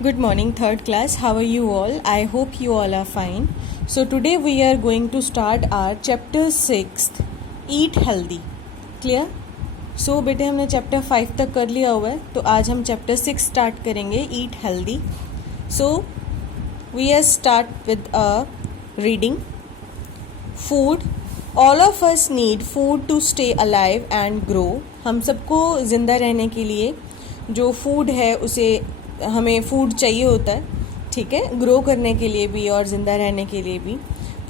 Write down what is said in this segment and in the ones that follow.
Good morning, third class. How are you all? I hope you all are fine. So, today we are going to start our chapter 6th Eat Healthy. Clear? So, बेटे हमने chapter 5 तक कर लिया हुआ है, तो आज हम चैप्टर 6 स्टार्ट करेंगे Eat Healthy. So, we are start with a reading. Food. All of us need food to stay alive and grow. हम सबको ज़िंदा रहने के लिए जो फूड है उसे हमें फूड चाहिए होता है, ठीक है, ग्रो करने के लिए भी और ज़िंदा रहने के लिए भी.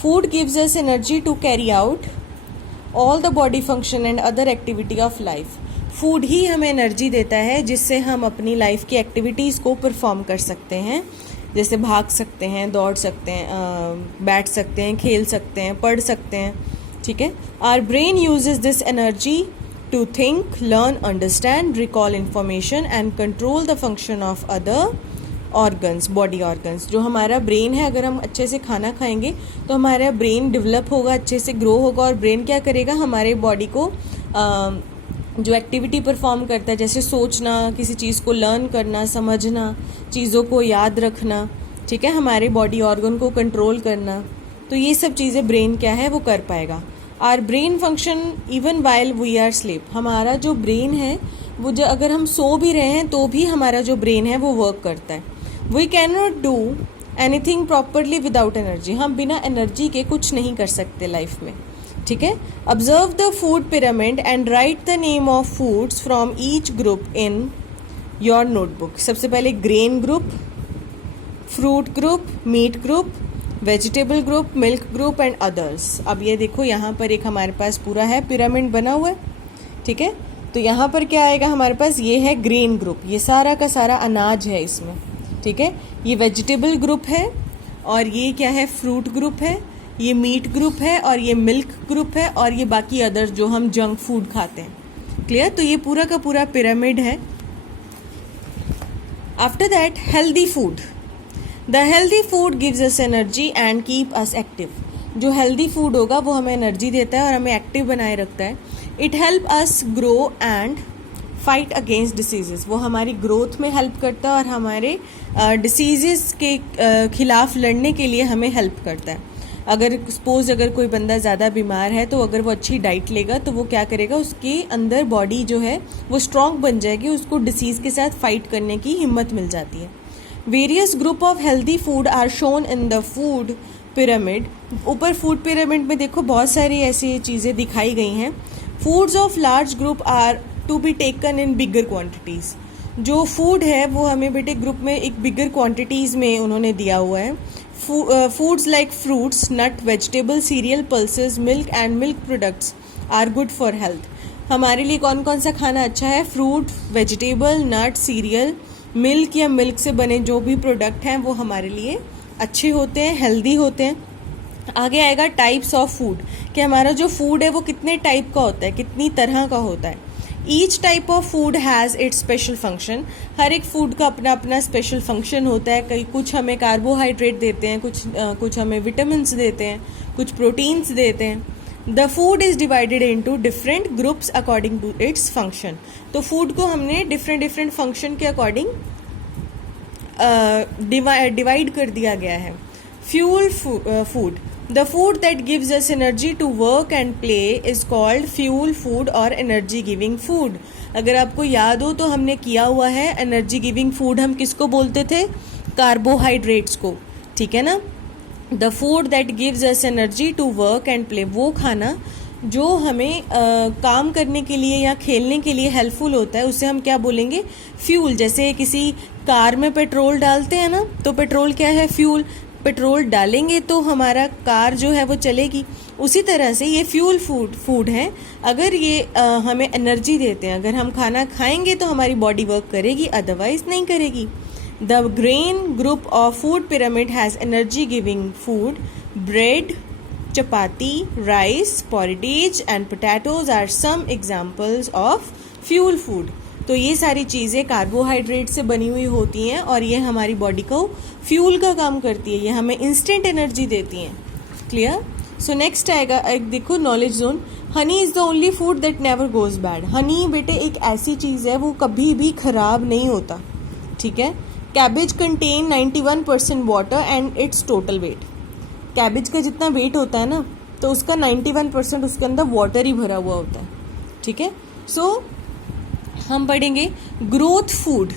Food gives us energy to carry out all the body function and other activity of life. Food ही हमें एनर्जी देता है जिससे हम अपनी लाइफ की एक्टिविटीज़ को परफॉर्म कर सकते हैं, जैसे भाग सकते हैं, दौड़ सकते हैं, बैठ सकते हैं, खेल सकते हैं, पढ़ सकते हैं, ठीक है. Our brain uses this energy to think, learn, understand, recall information and control the function of other organs, body organs. जो हमारा ब्रेन है, अगर हम अच्छे से खाना खाएंगे तो हमारा ब्रेन डेवलप होगा, अच्छे से ग्रो होगा, और ब्रेन क्या करेगा, हमारे बॉडी को जो एक्टिविटी परफॉर्म करता है, जैसे सोचना, किसी चीज़ को लर्न करना, समझना, चीज़ों को याद रखना, ठीक है, हमारे बॉडी ऑर्गन को कंट्रोल करना, तो ये सब चीज़ें ब्रेन क्या है वो कर पाएगा. Our brain function even while we are sleep. हमारा जो ब्रेन है वो जो अगर हम सो भी रहे हैं तो भी हमारा जो ब्रेन है वो वर्क करता है. We can not do anything properly without energy. हम बिना एनर्जी के कुछ नहीं कर सकते लाइफ में, ठीक है. Observe the food pyramid and write the name of foods from each group in your notebook. सबसे पहले grain group, fruit group, meat group, vegetable group, milk group and others. अब ये देखो यहाँ पर एक हमारे पास पूरा है पिरामिड बना हुआ है, ठीक है. तो यहाँ पर क्या आएगा हमारे पास, ये है ग्रेन ग्रुप, ये सारा का सारा अनाज है इसमें, ठीक है. ये वेजिटेबल ग्रुप है, और ये क्या है, फ्रूट ग्रुप है, ये मीट ग्रुप है, और ये मिल्क ग्रुप है, और ये बाकी अदर्स जो हम जंक फूड खाते हैं. क्लियर. तो ये पूरा का पूरा पिरामिड है. After that healthy food. The healthy food gives us energy and keep us active. जो हेल्दी फूड होगा वो हमें एनर्जी देता है और हमें एक्टिव बनाए रखता है. It help us grow and fight against diseases. वो हमारी ग्रोथ में हेल्प करता है और हमारे डिसीजेस के खिलाफ लड़ने के लिए हमें हेल्प करता है. अगर सपोज अगर कोई बंदा ज़्यादा बीमार है तो अगर वो अच्छी डाइट लेगा तो वो क्या करेगा, उसके अंदर बॉडी जो है वो स्ट्रॉन्ग बन जाएगी, उसको डिसीज़ के साथ फाइट करने की हिम्मत मिल जाती है. Various group of healthy food are shown in the food pyramid. ऊपर फूड पिरामिड में देखो बहुत सारी ऐसी चीज़ें दिखाई गई हैं. Foods of large group are to be taken in bigger quantities. जो फूड है वो हमें बेटे ग्रुप में एक बिगर क्वांटिटीज़ में उन्होंने दिया हुआ है. Foods like fruits, nut, vegetable, cereal, pulses, milk and milk products are good for health. हमारे लिए कौन कौन सा खाना अच्छा है, fruit, vegetable, nut, cereal, milk या मिल्क से बने जो भी प्रोडक्ट हैं वो हमारे लिए अच्छे होते हैं, हेल्दी होते हैं. आगे आएगा टाइप्स ऑफ फूड, कि हमारा जो फूड है वो कितने टाइप का होता है, कितनी तरह का होता है. Each type of food has its special function. हर एक फूड का अपना अपना स्पेशल फंक्शन होता है. कई कुछ हमें कार्बोहाइड्रेट देते हैं, कुछ हमें विटामिन्स देते हैं, कुछ प्रोटीन्स देते हैं. The food is divided into different groups according to its function. तो फूड को हमने डिफरेंट फंक्शन के अकॉर्डिंग डिवाइड कर दिया गया है. Fuel food. The food that gives us energy to work and play is called fuel food और energy giving food. अगर आपको याद हो तो हमने किया हुआ है एनर्जी गिविंग फूड हम किसको बोलते थे, कार्बोहाइड्रेट्स को, ठीक है ना. The food that gives us energy to work and play, वो खाना जो हमें काम करने के लिए या खेलने के लिए हेल्पफुल होता है उसे हम क्या बोलेंगे, फ्यूल. जैसे किसी कार में पेट्रोल डालते हैं ना, तो पेट्रोल क्या है, फ्यूल. पेट्रोल डालेंगे तो हमारा कार जो है वो चलेगी. उसी तरह से ये फ्यूल फूड है. अगर ये हमें एनर्जी देते हैं, अगर हम खाना खाएंगे तो हमारी बॉडी वर्क करेगी, अदरवाइज नहीं करेगी. The grain group of food pyramid has energy giving food. Bread, chapati, rice, porridge and potatoes are some examples of fuel food. तो ये सारी चीज़ें कार्बोहाइड्रेट से बनी हुई होती हैं और ये हमारी बॉडी को फ्यूल का काम करती है, ये हमें इंस्टेंट एनर्जी देती हैं. क्लियर. सो नेक्स्ट आएगा एक देखो knowledge zone. Honey is the only food that never goes bad. Honey बेटे एक ऐसी चीज़ है वो कभी भी ख़राब नहीं होता, ठीक है. Cabbage contain 91% water and it's total weight. Cabbage का जितना वेट होता है ना, तो उसका 91% उसके अंदर वाटर ही भरा हुआ होता है। ठीक है, सो हम पढ़ेंगे growth food.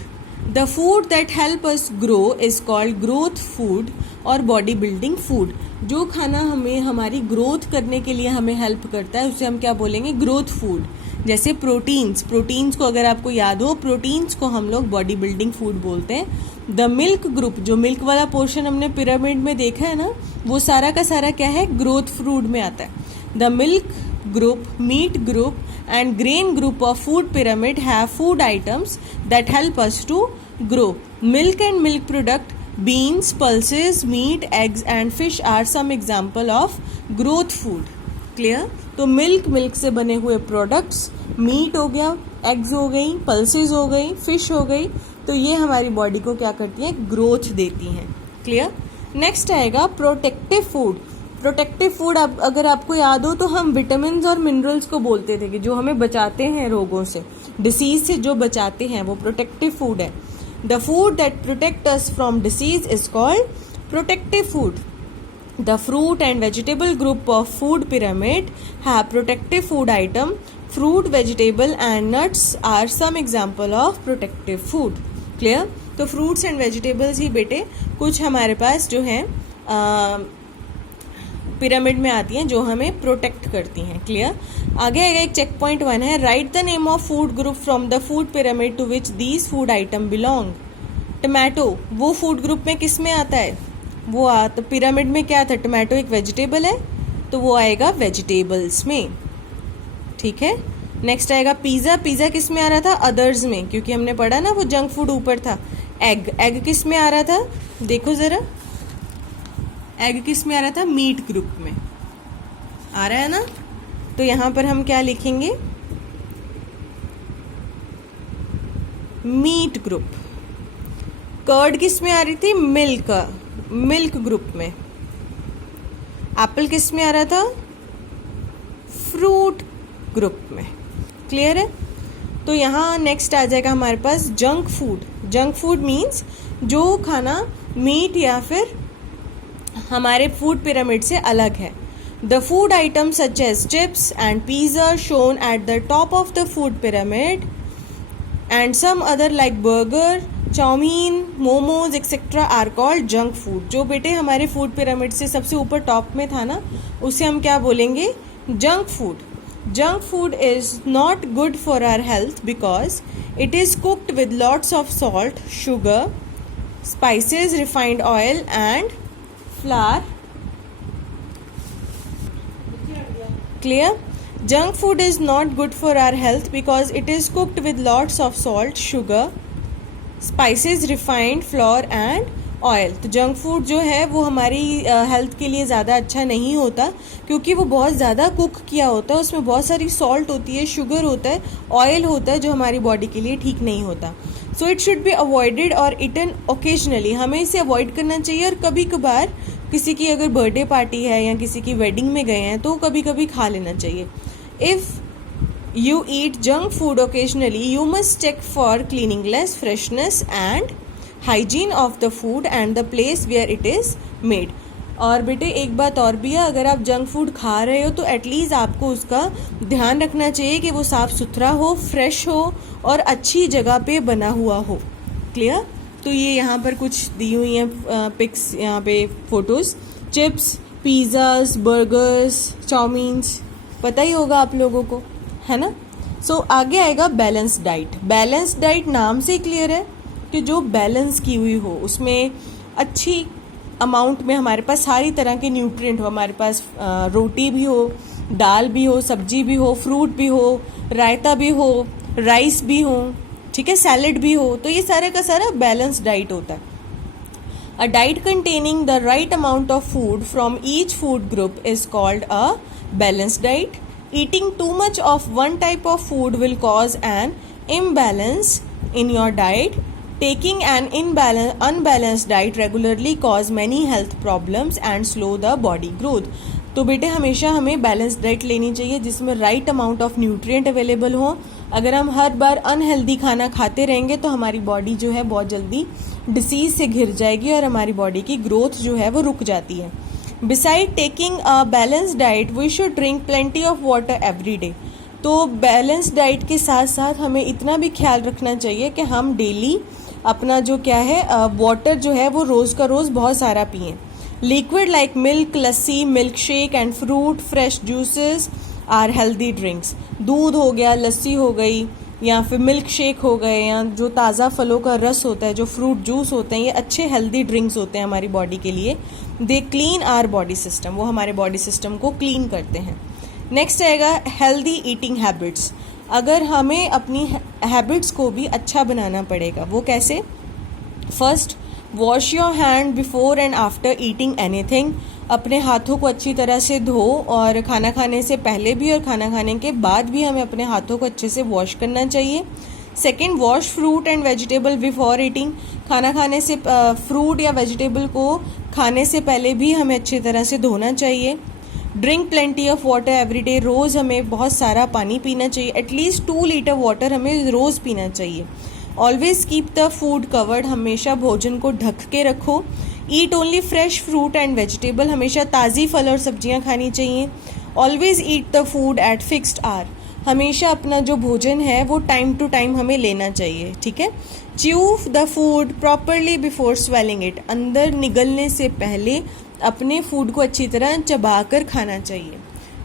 The food that help us grow is called growth food और बॉडी बिल्डिंग फूड। जो खाना हमें हमारी ग्रोथ करने के लिए हमें हेल्प करता है उसे हम क्या बोलेंगे, ग्रोथ फूड। जैसे प्रोटीन्स को अगर आपको याद हो, प्रोटीन्स को हम लोग बॉडी बिल्डिंग फूड बोलते हैं। द मिल्क ग्रुप, जो मिल्क वाला पोर्शन हमने पिरामिड में देखा है ना, वो सारा का सारा क्या है, ग्रोथ फूड में आता है। The milk group, meat group and grain group of food pyramid have food items that help us to grow. Milk and milk product, beans, pulses, meat, eggs and fish are some example of growth food. Clear? तो milk से बने हुए products, meet हो गया, eggs हो गई, pulses हो गई, फिश हो गई, तो ये हमारी बॉडी को क्या करती हैं, ग्रोथ देती हैं। क्लियर? नेक्स्ट आएगा प्रोटेक्टिव फूड। प्रोटेक्टिव फूड अगर आपको याद हो तो हम विटामिन और मिनरल्स को बोलते थे कि जो हमें बचाते हैं रोगों से, डिसीज से जो बचाते हैं, वो प्रोटेक्टिव फूड है। The food that protect us from disease is called protective food. The fruit and vegetable group of food pyramid have protective food item. Fruit, vegetable and nuts are some example of protective food. Clear? तो fruits and vegetables ही बेटे कुछ हमारे पास जो है pyramid में आती हैं जो हमें प्रोटेक्ट करती हैं। क्लियर? आगे आएगा एक चेक पॉइंट 1 है, write the name of food group from the food pyramid to which these food item belong. Tomato वो फूड ग्रुप में किस में आता है, वो तो पिरामिड में क्या था, टमाटो एक वेजिटेबल है तो वो आएगा वेजिटेबल्स में। ठीक है, नेक्स्ट आएगा पिज़्ज़ा। पिज़्ज़ा किस में आ रहा था, अदर्स में, क्योंकि हमने पढ़ा ना वो जंक फूड ऊपर था। एग किस में आ रहा था, देखो ज़रा, एग किस में आ रहा था, मीट ग्रुप में आ रहा है ना। तो यहाँ पर हम क्या लिखेंगे, मीट ग्रुप। कर्ड किस में आ रही थी, मिल्क ग्रुप में। एप्पल किस में आ रहा था, फ्रूट ग्रुप में। क्लियर है? तो यहाँ नेक्स्ट आ जाएगा हमारे पास junk food. Junk food means जो खाना मीट या फिर हमारे फूड पिरामिड से अलग है। The food item such as chips and pizza shown at the top of the food pyramid and some other like burger, chowmein, momos etcetera are called junk food. जो बेटे हमारे फूड पिरामिड से सबसे ऊपर top में था ना, उसे हम क्या बोलेंगे, junk food. Junk food is not good for our health because it is cooked with lots of salt, sugar, spices, refined oil and flour. Clear? Junk food is not good for our health because it is cooked with lots of salt, sugar, spices, refined flour and oil. तो junk food जो है वो हमारी health के लिए ज़्यादा अच्छा नहीं होता क्योंकि वो बहुत ज़्यादा कुक किया होता है, उसमें बहुत सारी सॉल्ट होती है, शुगर होता है, ऑयल होता है, जो हमारी बॉडी के लिए ठीक नहीं होता। So it should be avoided और इटन ओकेजनली। हमें इसे अवॉइड करना चाहिए और कभी कभार किसी की अगर बर्थडे पार्टी है या किसी की वेडिंग में गए हैं तो कभी कभी खा लेना चाहिए। If you eat junk food occasionally you must check for cleaningness, freshness and hygiene of the food and the place where it is made. और बेटे एक बात और भी है, अगर आप जंक फूड खा रहे हो तो एटलीस्ट आपको उसका ध्यान रखना चाहिए कि वो साफ़ सुथरा हो, फ्रेश हो और अच्छी जगह पे बना हुआ हो। क्लियर? तो ये यहाँ पर कुछ दी हुई हैं पिक्स, यहाँ पे photos. Chips, pizzas, burgers, chowmeins, पता ही होगा आप लोगों को, है ना। सो आगे आएगा बैलेंस डाइट। बैलेंस डाइट नाम से क्लियर है कि जो बैलेंस की हुई हो, उसमें अच्छी अमाउंट में हमारे पास सारी तरह के न्यूट्रिएंट हो, हमारे पास रोटी भी हो, दाल भी हो, सब्जी भी हो, फ्रूट भी हो, रायता भी हो, राइस भी हो, ठीक है, सैलेड भी हो, तो ये सारे का सारा बैलेंस डाइट होता है। A diet containing the right amount of food from each food group is called a balance diet. Eating too much of one type of food will cause an imbalance in your diet. Taking an unbalanced diet regularly cause many health problems and slow the body growth. तो बेटे हमेशा हमें balance diet लेनी चाहिए जिसमें right amount of nutrient available हो अगर हम हर बार अनहेल्दी खाना खाते रहेंगे तो हमारी बॉडी जो है बहुत जल्दी डिसीज से घिर जाएगी और हमारी बॉडी की ग्रोथ जो है वो रुक जाती है. Beside taking a balance diet we should drink plenty of water every day. तो बैलेंस डाइट के साथ साथ हमें इतना भी ख्याल रखना चाहिए कि हम डेली अपना जो क्या है वाटर जो है वो रोज़ का रोज़ बहुत सारा पिएं. Liquid like milk, lassi, milkshake and fruit fresh juices are healthy drinks. दूध हो गया, लस्सी हो गई या फिर मिल्क शेक हो गए या जो ताज़ा फलों का रस होता है, जो फ्रूट जूस होते हैं, ये अच्छे हेल्दी ड्रिंक्स होते हैं हमारी बॉडी के लिए. They clean our body system, वो हमारे बॉडी सिस्टम को क्लीन करते हैं. नेक्स्ट आएगा हेल्दी ईटिंग हैबिट्स. अगर हमें अपनी हैबिट्स को भी अच्छा बनाना पड़ेगा. वो कैसे? First, wash your hand before and after eating anything. अपने हाथों को अच्छी तरह से धो, और खाना खाने से पहले भी और खाना खाने के बाद भी हमें अपने हाथों को अच्छे से वॉश करना चाहिए. Second, wash fruit and vegetable before eating. खाना खाने से फ्रूट या वेजिटेबल को खाने से पहले भी हमें अच्छी तरह से धोना चाहिए. Drink plenty of water every day. रोज़ हमें बहुत सारा पानी पीना चाहिए. एटलीस्ट 2 लीटर वाटर हमें रोज़ पीना चाहिए. Always keep the food covered. हमेशा भोजन को ढक के रखो. Eat only fresh fruit and vegetable. हमेशा ताज़ी फल और सब्जियां खानी चाहिए. Always eat the food at fixed hour. हमेशा अपना जो भोजन है वो टाइम टू टाइम हमें लेना चाहिए. ठीक है. Chew the food properly before swelling it. अंदर निगलने से पहले अपने फूड को अच्छी तरह चबा कर खाना चाहिए.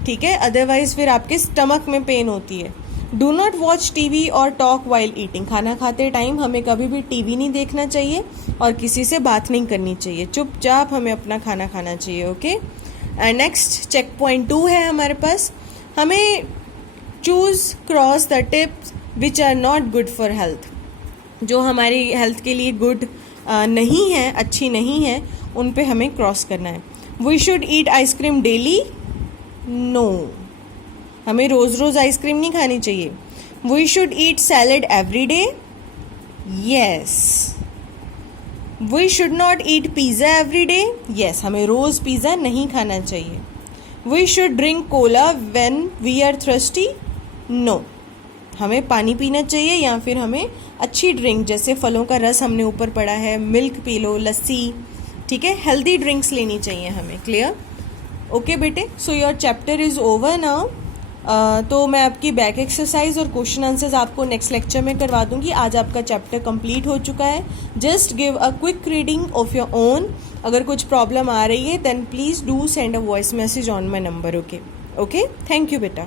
ठीक है, अदरवाइज फिर आपके स्टमक में पेन होती है. डू नॉट वॉच टीवी और टॉक वाइल ईटिंग. खाना खाते टाइम हमें कभी भी टीवी नहीं देखना चाहिए और किसी से बात नहीं करनी चाहिए. चुपचाप हमें अपना खाना खाना चाहिए. Okay. And next check point 2 है हमारे पास. हमें choose cross the tips which are not good for health. जो हमारी हेल्थ के लिए गुड नहीं है, अच्छी नहीं है, उन पे हमें क्रॉस करना है. We should eat ice cream daily. No, हमें रोज़ रोज़ आइसक्रीम नहीं खानी चाहिए. We should eat salad every day. Yes. We should not eat pizza every day. Yes, हमें रोज़ पिज़्ज़ा नहीं खाना चाहिए. We should drink cola when we are thirsty. No, हमें पानी पीना चाहिए या फिर हमें अच्छी ड्रिंक जैसे फलों का रस हमने ऊपर पड़ा है, मिल्क पी लो, लस्सी. ठीक है, हेल्दी ड्रिंक्स लेनी चाहिए हमें. क्लियर? ओके बेटे, so your chapter is over now. तो मैं आपकी बैक एक्सरसाइज और क्वेश्चन आंसर्स आपको नेक्स्ट लेक्चर में करवा दूंगी. आज आपका चैप्टर कंप्लीट हो चुका है. Just give a quick reading of your own. अगर कुछ प्रॉब्लम आ रही है then please do send a voice message on my number. Okay. Thank you बेटा.